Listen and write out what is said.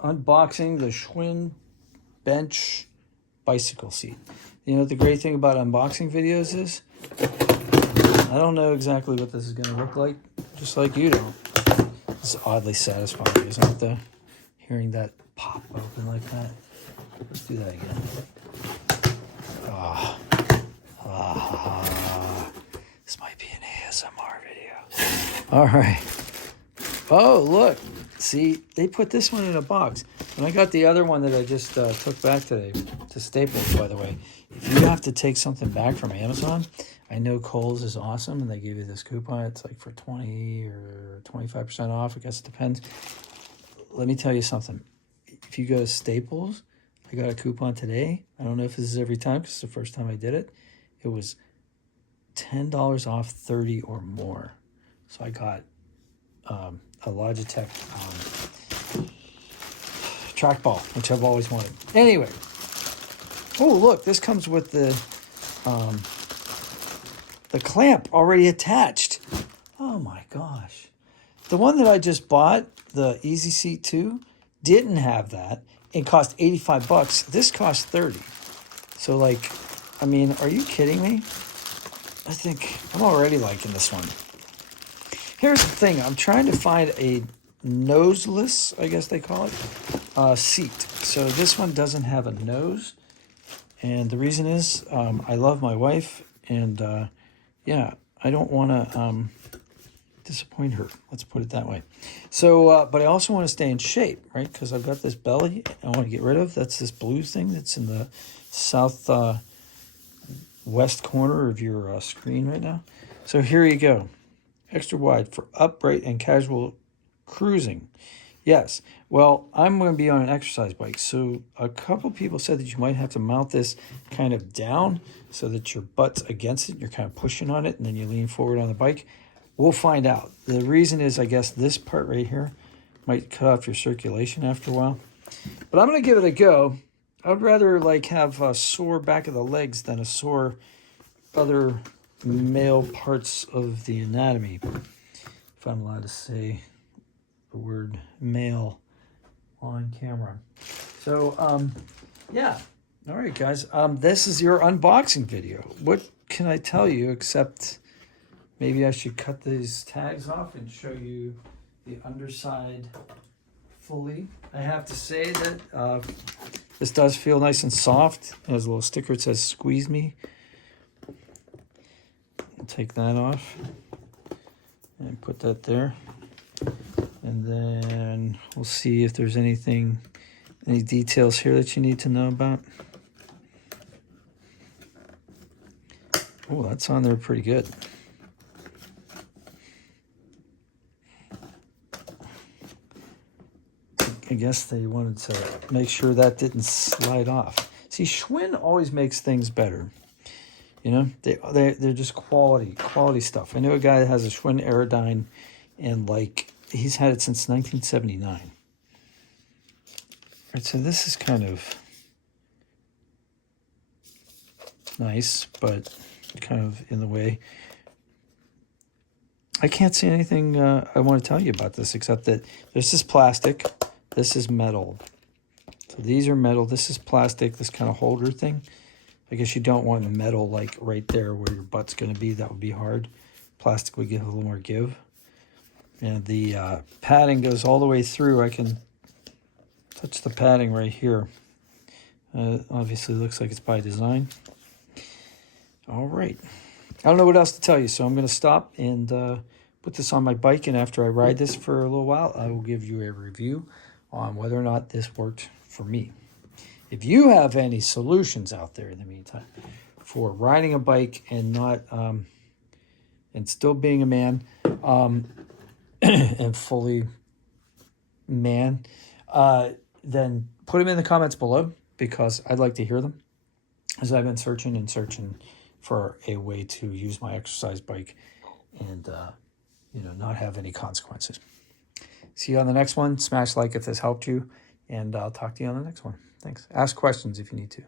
unboxing the Schwinn bench bicycle seat. You know what the great thing about unboxing videos is? I don't know exactly what this is going to look like, just like you don't. It's oddly satisfying, isn't it, though? Hearing that pop open like that. Let's do that again. This might be an ASMR video. All right. Oh, look. See, they put this one in a box. When I got the other one that I just took back today, to Staples, by the way, if you have to take something back from Amazon, I know Kohl's is awesome, and they give you this coupon. It's like for 20 or 25% off. I guess it depends. Let me tell you something. If you go to Staples, I got a coupon today. I don't know if this is every time because it's the first time I did it. It was $10 off 30 or more. So I got a Logitech trackball, which I've always wanted. Anyway. Oh, look, this comes with the clamp already attached. Oh my gosh. The one that I just bought, the Easy Seat 2, didn't have that. It cost $85. This cost $30. So like, I mean, are you kidding me? I think I'm already liking this one. Here's the thing. I'm trying to find a noseless, I guess they call it, seat. So this one doesn't have a nose. And the reason is I love my wife. And yeah, I don't want to disappoint her. Let's put it that way. So, but I also want to stay in shape, right? Because I've got this belly I want to get rid of. That's this blue thing that's in the south west corner of your screen right now. So here you go. Extra wide for upright and casual cruising. Yes. Well, I'm going to be on an exercise bike. So a couple people said that you might have to mount this kind of down so that your butt's against it. You're kind of pushing on it and then you lean forward on the bike. We'll find out. The reason is, I guess, this part right here might cut off your circulation after a while. But I'm going to give it a go. I would rather like have a sore back of the legs than a sore other male parts of the anatomy. If I'm allowed to say the word male on camera. So, yeah. All right, guys. This is your unboxing video. What can I tell you except maybe I should cut these tags off and show you the underside fully. I have to say that this does feel nice and soft. It has a little sticker that says "Squeeze Me." I'll take that off and put that there. And then we'll see if there's any details here that you need to know about. Oh, that's on there pretty good. I guess they wanted to make sure that didn't slide off. See, Schwinn always makes things better. You know, they're just quality stuff. I know a guy that has a Schwinn Aerodyne, and like he's had it since 1979. All right, so this is kind of nice, but kind of in the way. I can't see anything I want to tell you about this except that there's this plastic. This is metal. So these are metal. This is plastic, this kind of holder thing. I guess you don't want metal like right there where your butt's going to be. That would be hard. Plastic would give a little more give. And the padding goes all the way through. I can touch the padding right here. Obviously looks like it's by design. All right. I don't know what else to tell you, so I'm going to stop and put this on my bike. And after I ride this for a little while, I will give you a review on whether or not this worked for me. If you have any solutions out there in the meantime for riding a bike and not and still being a man and fully man, then put them in the comments below because I'd like to hear them, as I've been searching for a way to use my exercise bike and not have any consequences. See you on the next one. Smash like if this helped you, and I'll talk to you on the next one. Thanks. Ask questions if you need to.